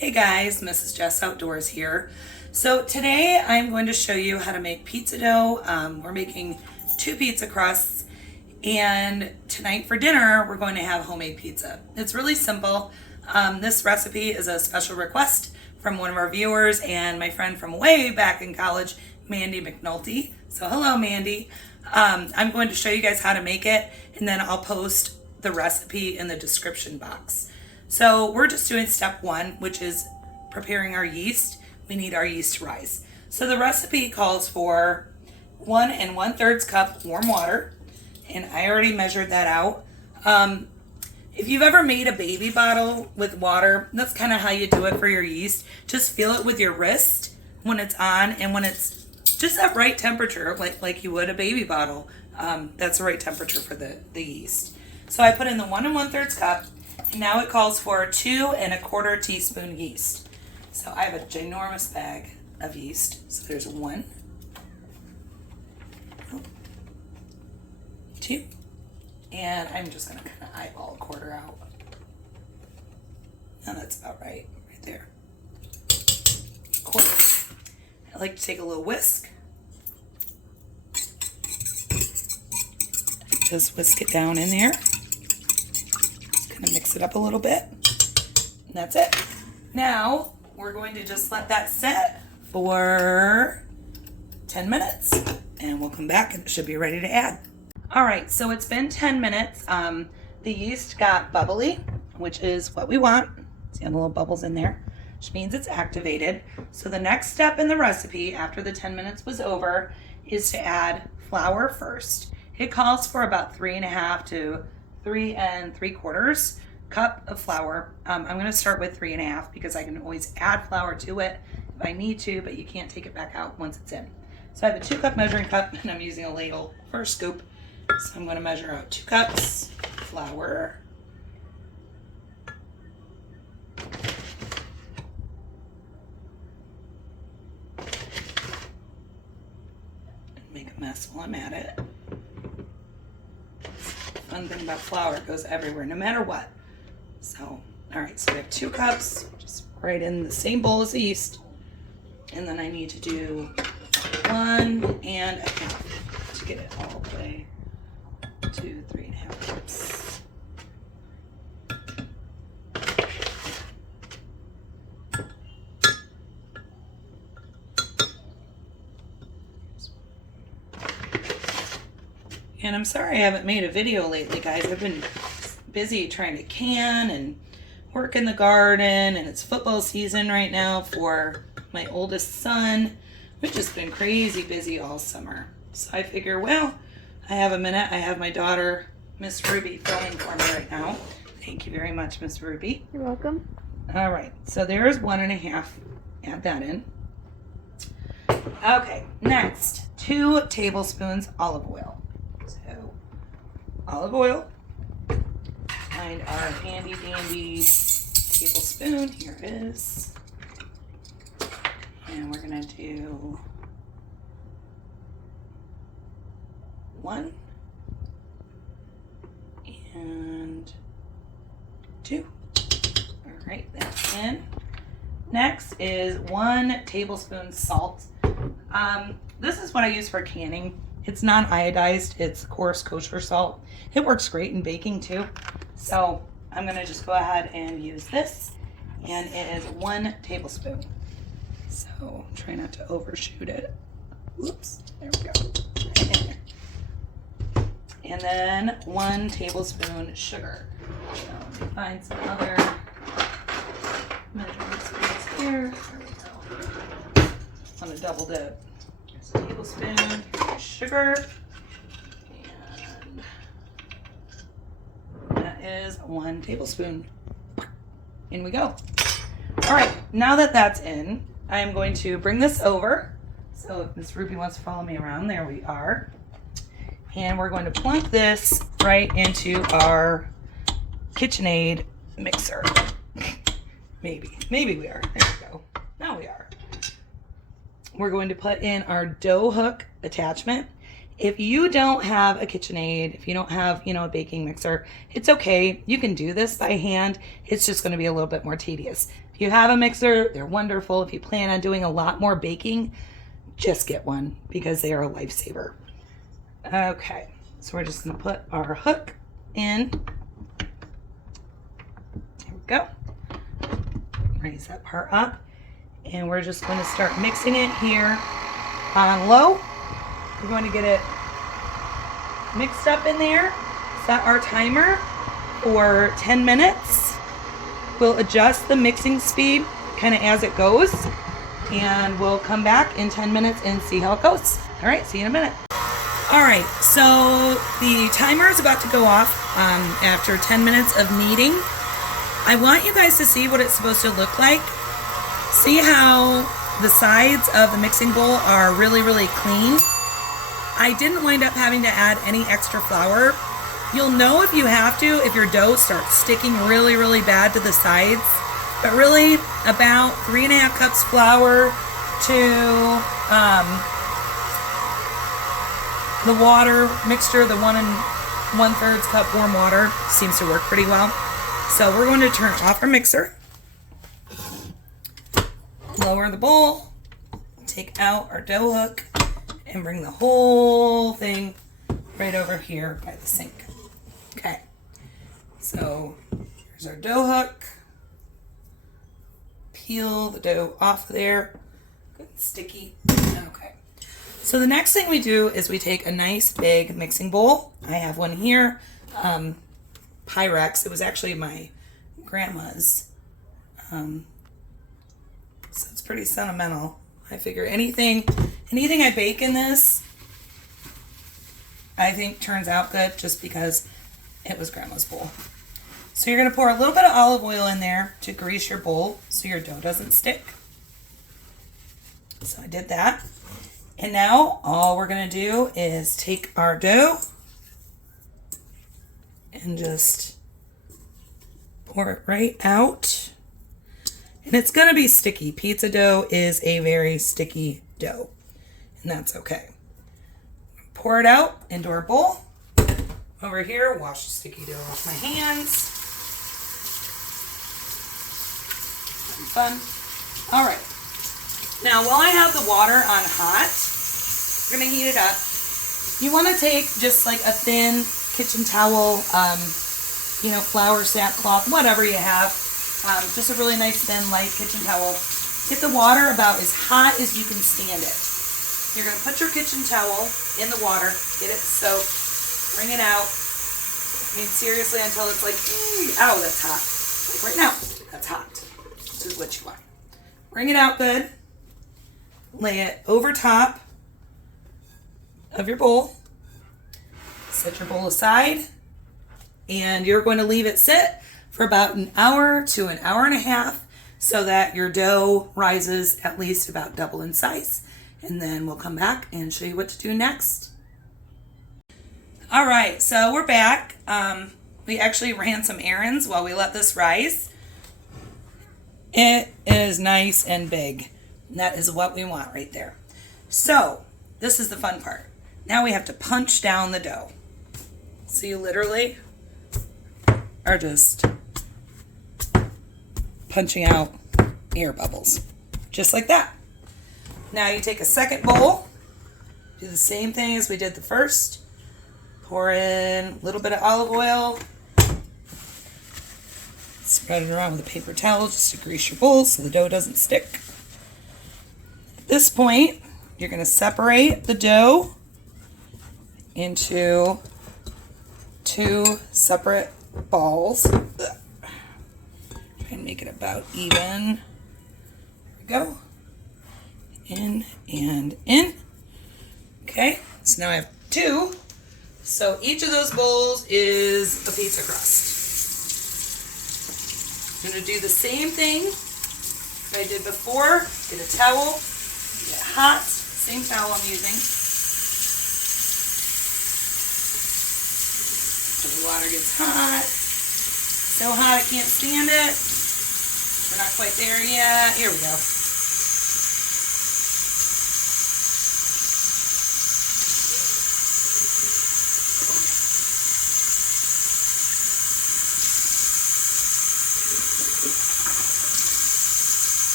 Hey guys, Mrs. Jess Outdoors here. So today I'm going to show you how to make pizza dough. We're making 2 pizza crusts, and tonight for dinner we're going to have homemade pizza. It's really simple. This recipe is a special request from one of our viewers and my friend from way back in college, Mandy McNulty. So hello Mandy. I'm going to show you guys how to make it, and then I'll post the recipe in the description box. So we're just doing step 1, which is preparing our yeast. We need our yeast to rise. So the recipe calls for 1 1/3 cup warm water, and I already measured that out. If you've ever made a baby bottle with water, that's kind of how you do it for your yeast. Just feel it with your wrist when it's on, and when it's just at right temperature, like you would a baby bottle, that's the right temperature for the yeast. So I put in the 1 1/3 cup. Now it calls for 2 1/4 teaspoon yeast. So I have a ginormous bag of yeast. So there's 1, 2, and I'm just going to kind of eyeball a quarter out. And that's about right there. Quarter. I like to take a little whisk. Just whisk it down in there. Mix it up a little bit, and that's it. Now we're going to just let that set for 10 minutes, and we'll come back and it should be ready to add. All right, so it's been 10 minutes. The yeast got bubbly, which is what we want. See all the little bubbles in there, which means it's activated. So the next step in the recipe after the 10 minutes was over is to add flour first. It calls for about 3 1/2 to 3 3/4 cup of flour. I'm going to start with 3 1/2 because I can always add flour to it if I need to, but you can't take it back out once it's in. So I have a 2 cup measuring cup, and I'm using a ladle for a scoop. So I'm going to measure out 2 cups flour. Make a mess while I'm at it. Fun thing about flour, it goes everywhere, no matter what. So, all right, so we have 2 cups, just right in the same bowl as the yeast. And then I need to do 1 1/2 to get it all the way to 3 1/2 cups. And I'm sorry I haven't made a video lately, guys. I've been busy trying to can and work in the garden, and it's football season right now for my oldest son. We've just been crazy busy all summer. So I figure, well, I have a minute. I have my daughter, Miss Ruby, filming for me right now. Thank you very much, Miss Ruby. You're welcome. All right, so there's 1 1/2. Add that in. Okay, next, 2 tablespoons olive oil. So, olive oil. Find our handy dandy tablespoon. Here it is. And we're gonna do 1 and 2. All right, that's in. Next is 1 tablespoon salt. This is what I use for canning. It's non-iodized, it's coarse kosher salt. It works great in baking too. So I'm gonna just go ahead and use this, and it is 1 tablespoon. So try not to overshoot it. Whoops, there we go. And then 1 tablespoon sugar. So let me find some other measurement spoons here. There we go. I'm gonna double dip. There's a tablespoon of sugar. Is 1 tablespoon. In we go. All right, now that that's in, I am going to bring this over. So if Miss Ruby wants to follow me around, there we are. And we're going to plunk this right into our KitchenAid mixer. Maybe we are. There we go. Now we are. We're going to put in our dough hook attachment. If you don't have a KitchenAid, if you don't have, a baking mixer, it's okay. You can do this by hand. It's just going to be a little bit more tedious. If you have a mixer, they're wonderful. If you plan on doing a lot more baking, just get one because they are a lifesaver. Okay, so we're just going to put our hook in. There we go. Raise that part up. And we're just going to start mixing it here on low. We're going to get it mixed up in there. Set our timer for 10 minutes. We'll adjust the mixing speed kind of as it goes. And we'll come back in 10 minutes and see how it goes. All right, see you in a minute. All right, so the timer is about to go off after 10 minutes of kneading. I want you guys to see what it's supposed to look like. See how the sides of the mixing bowl are really, really clean. I didn't wind up having to add any extra flour. You'll know if you have to if your dough starts sticking really, really bad to the sides. But really, about 3.5 cups flour to the water mixture, the 1 1/3 cup warm water seems to work pretty well. So we're going to turn off our mixer. Lower the bowl, take out our dough hook, and bring the whole thing right over here by the sink. Okay, so here's our dough hook. Peel the dough off of there. Good and sticky. Okay, so the next thing we do is we take a nice big mixing bowl. I have one here, Pyrex. It was actually my grandma's. So it's pretty sentimental. I figure anything I bake in this, I think turns out good just because it was grandma's bowl. So you're gonna pour a little bit of olive oil in there to grease your bowl so your dough doesn't stick. So I did that. And now all we're gonna do is take our dough and just pour it right out. And it's going to be sticky. Pizza dough is a very sticky dough, and that's okay. Pour it out into our bowl. Over here, wash the sticky dough off my hands. Fun. All right. Now, while I have the water on hot, we're going to heat it up. You want to take just like a thin kitchen towel, flour, sackcloth, whatever you have. Just a really nice thin light kitchen towel. Get the water about as hot as you can stand it. You're going to put your kitchen towel in the water, get it soaked, bring it out. I mean, seriously, until it's like, ow, that's hot. Like right now, that's hot. This is what you want. Bring it out good. Lay it over top of your bowl. Set your bowl aside. And you're going to leave it sit for about an hour to an hour and a half so that your dough rises at least about double in size. And then we'll come back and show you what to do next. All right, so we're back. We actually ran some errands while we let this rise. It is nice and big. And that is what we want right there. So this is the fun part. Now we have to punch down the dough. So you literally are just punching out air bubbles, just like that. Now you take a second bowl, do the same thing as we did the first. Pour in a little bit of olive oil, spread it around with a paper towel just to grease your bowl so the dough doesn't stick. At this point, you're going to separate the dough into 2 separate balls. Try and make it about even. There we go. In and in. Okay, so now I have 2. So each of those bowls is a pizza crust. I'm going to do the same thing that I did before. Get a towel, get it hot, same towel I'm using. So the water gets hot. So hot I can't stand it. We're not quite there yet. Here we go.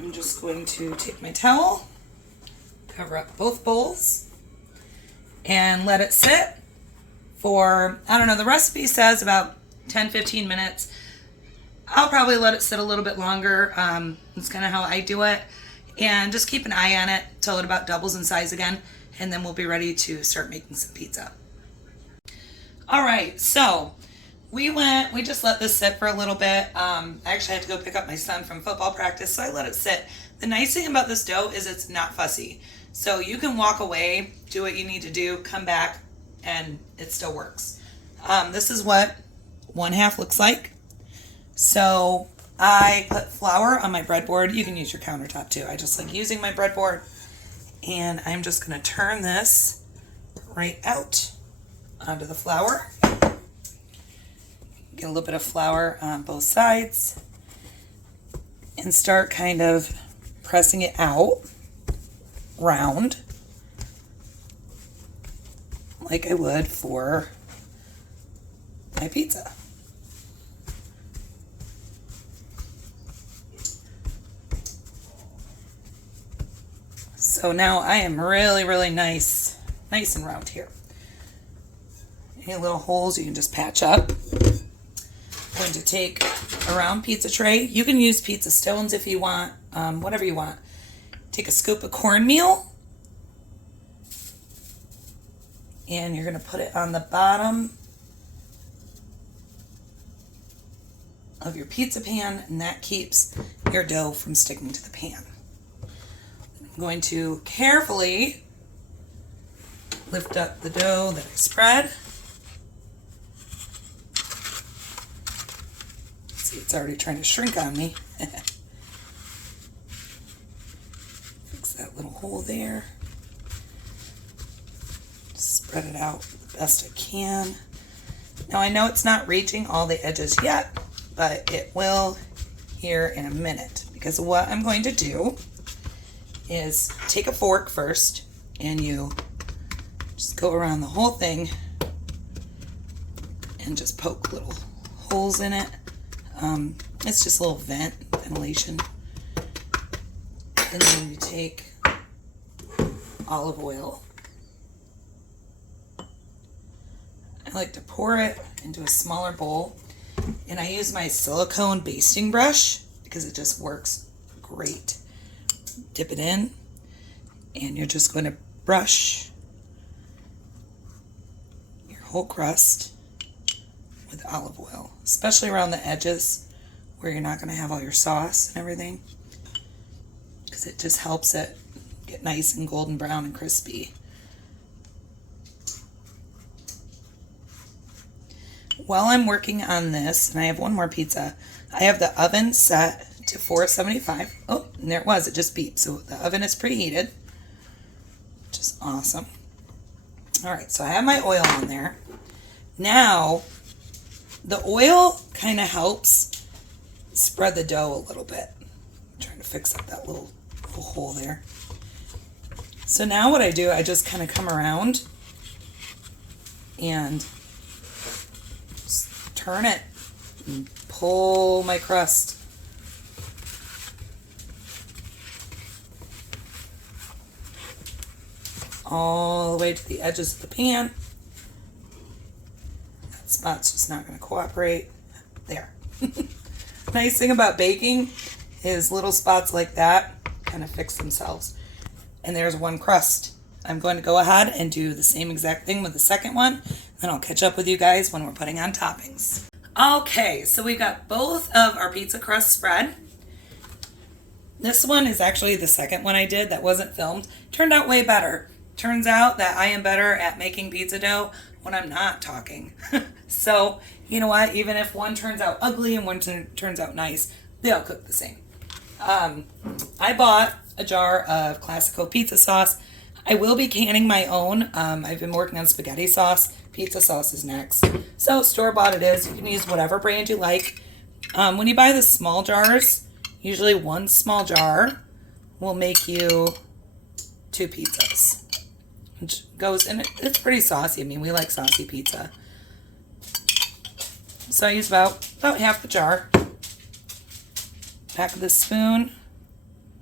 I'm just going to take my towel, cover up both bowls, and let it sit for, I don't know, the recipe says about 10-15 minutes. I'll probably let it sit a little bit longer. That's kind of how I do it. And just keep an eye on it till it about doubles in size again, and then we'll be ready to start making some pizza. All right, so we just let this sit for a little bit. I actually had to go pick up my son from football practice, so I let it sit. The nice thing about this dough is it's not fussy. So you can walk away, do what you need to do, come back, and it still works. This is what one half looks like. So I put flour on my breadboard. You can use your countertop too. I just like using my breadboard. And I'm just going to turn this right out onto the flour. Get a little bit of flour on both sides. And start kind of pressing it out round like I would for my pizza. So now I am really nice and round here. Any little holes you can just patch up. I'm going to take a round pizza tray. You can use pizza stones if you want, whatever you want. Take a scoop of cornmeal. And you're going to put it on the bottom of your pizza pan, and that keeps your dough from sticking to the pan. I'm going to carefully lift up the dough that I spread. See, it's already trying to shrink on me. Fix that little hole there. Spread it out the best I can. Now I know it's not reaching all the edges yet, but it will here in a minute, because what I'm going to do is take a fork first and you just go around the whole thing and just poke little holes in it. It's just a little ventilation. And then you take olive oil. I like to pour it into a smaller bowl, and I use my silicone basting brush because it just works great. Dip it in, and you're just going to brush your whole crust with olive oil, especially around the edges where you're not going to have all your sauce and everything, because it just helps it get nice and golden brown and crispy. While I'm working on this, and I have one more pizza, I have the oven set to 475. Oh, and there it was. It just beeped. So the oven is preheated, which is awesome. All right, so I have my oil on there. Now, the oil kind of helps spread the dough a little bit. I'm trying to fix up that little hole there. So now what I do, I just kind of come around and turn it and pull my crust all the way to the edges of the pan. That spot's just not going to cooperate. There. Nice thing about baking is little spots like that kind of fix themselves. And there's one crust. I'm going to go ahead and do the same exact thing with the second one. Then I'll catch up with you guys when we're putting on toppings. Okay, so we got both of our pizza crust spread. This one is actually the second one I did that wasn't filmed. Turned out way better. Turns out that I am better at making pizza dough when I'm not talking. So, you know what? Even if one turns out ugly and one turns out nice, they all cook the same. I bought a jar of Classico pizza sauce. I will be canning my own. I've been working on spaghetti sauce. Pizza sauce is next. So store-bought it is. You can use whatever brand you like. When you buy the small jars, usually one small jar will make you 2 pizzas. Which goes in, it's pretty saucy. I mean, we like saucy pizza. So I use about half the jar. Back of the spoon.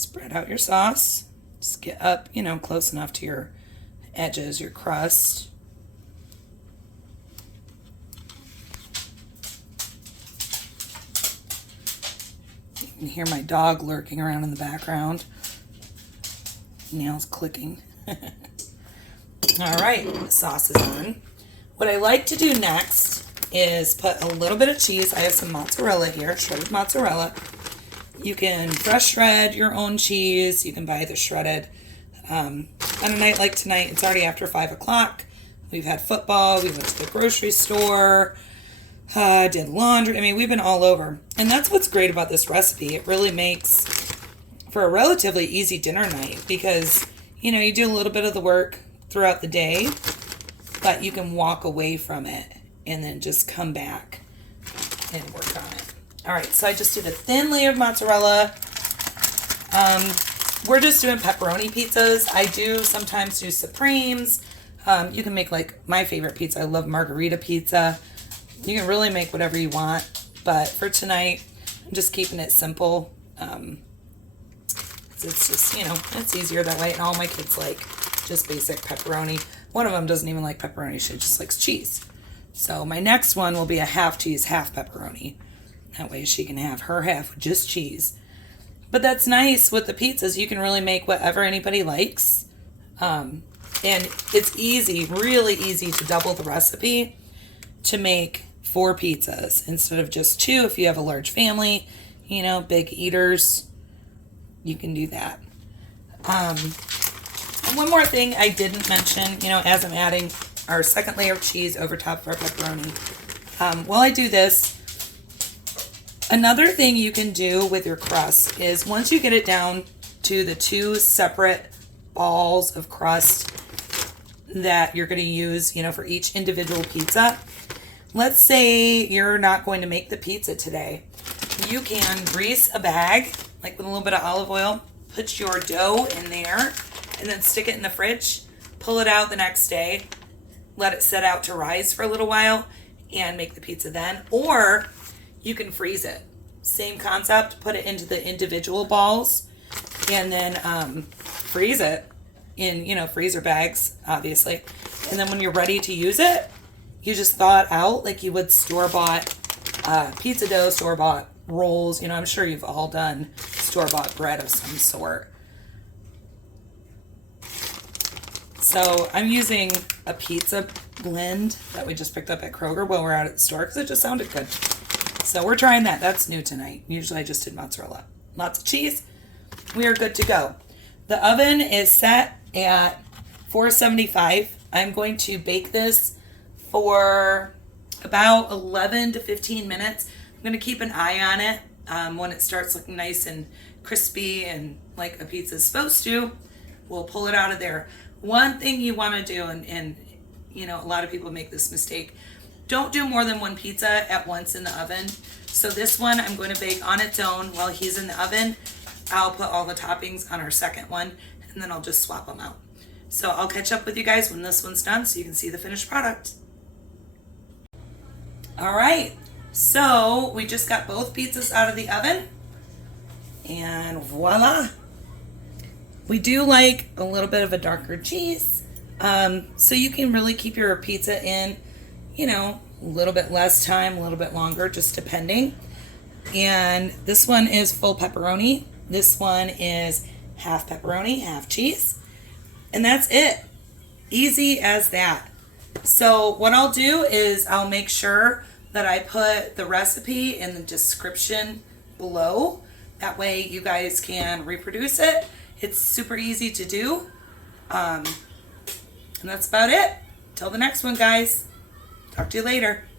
Spread out your sauce. Just get up, close enough to your edges, your crust. You can hear my dog lurking around in the background. Nails clicking. All right, the sauce is on. What I like to do next is put a little bit of cheese. I have some mozzarella here, shredded mozzarella. You can fresh shred your own cheese. You can buy the shredded. On a night like tonight, it's already after 5 o'clock. We've had football. We went to the grocery store. Did laundry. I mean, we've been all over. And that's what's great about this recipe. It really makes for a relatively easy dinner night because, you do a little bit of the work throughout the day, but you can walk away from it and then just come back and work on it. All right, so I just did a thin layer of mozzarella. We're just doing pepperoni pizzas. I do sometimes do Supremes. You can make like my favorite pizza. I love margarita pizza. You can really make whatever you want, but for tonight, I'm just keeping it simple. It's just, it's easier that way. And all my kids like just basic pepperoni. One of them doesn't even like pepperoni. She just likes cheese. So my next one will be a half cheese, half pepperoni. That way she can have her half with just cheese. But that's nice with the pizzas. You can really make whatever anybody likes. And it's easy, really easy to double the recipe to make 4 pizzas instead of just 2. If you have a large family, big eaters, you can do that. And one more thing I didn't mention, as I'm adding our second layer of cheese over top of our pepperoni. While I do this, another thing you can do with your crust is once you get it down to the 2 separate balls of crust that you're going to use, for each individual pizza. Let's say you're not going to make the pizza today. You can grease a bag, like with a little bit of olive oil, put your dough in there, and then stick it in the fridge. Pull it out the next day, let it set out to rise for a little while, and make the pizza then. Or you can freeze it. Same concept, put it into the individual balls, and then freeze it in, freezer bags, obviously. And then when you're ready to use it, you just thaw it out like you would store-bought pizza dough, store-bought rolls. I'm sure you've all done store-bought bread of some sort. So I'm using a pizza blend that we just picked up at Kroger while we're out at the store because it just sounded good. So we're trying that. That's new tonight. Usually I just did mozzarella. Lots of cheese. We are good to go. The oven is set at 475. I'm going to bake this for about 11 to 15 minutes. I'm going to keep an eye on it. When it starts looking nice and crispy and like a pizza is supposed to, we'll pull it out of there. One thing you want to do, and a lot of people make this mistake, don't do more than one pizza at once in the oven. So this one I'm going to bake on its own while he's in the oven. I'll put all the toppings on our second one, and then I'll just swap them out. So I'll catch up with you guys when this one's done so you can see the finished product. All right, so we just got both pizzas out of the oven, and voila. We do like a little bit of a darker cheese, so you can really keep your pizza in, a little bit less time, a little bit longer, just depending. And this one is full pepperoni. This one is half pepperoni, half cheese. And that's it. Easy as that. So what I'll do is I'll make sure that I put the recipe in the description below. That way you guys can reproduce it. It's super easy to do. And that's about it. Till the next one, guys. Talk to you later.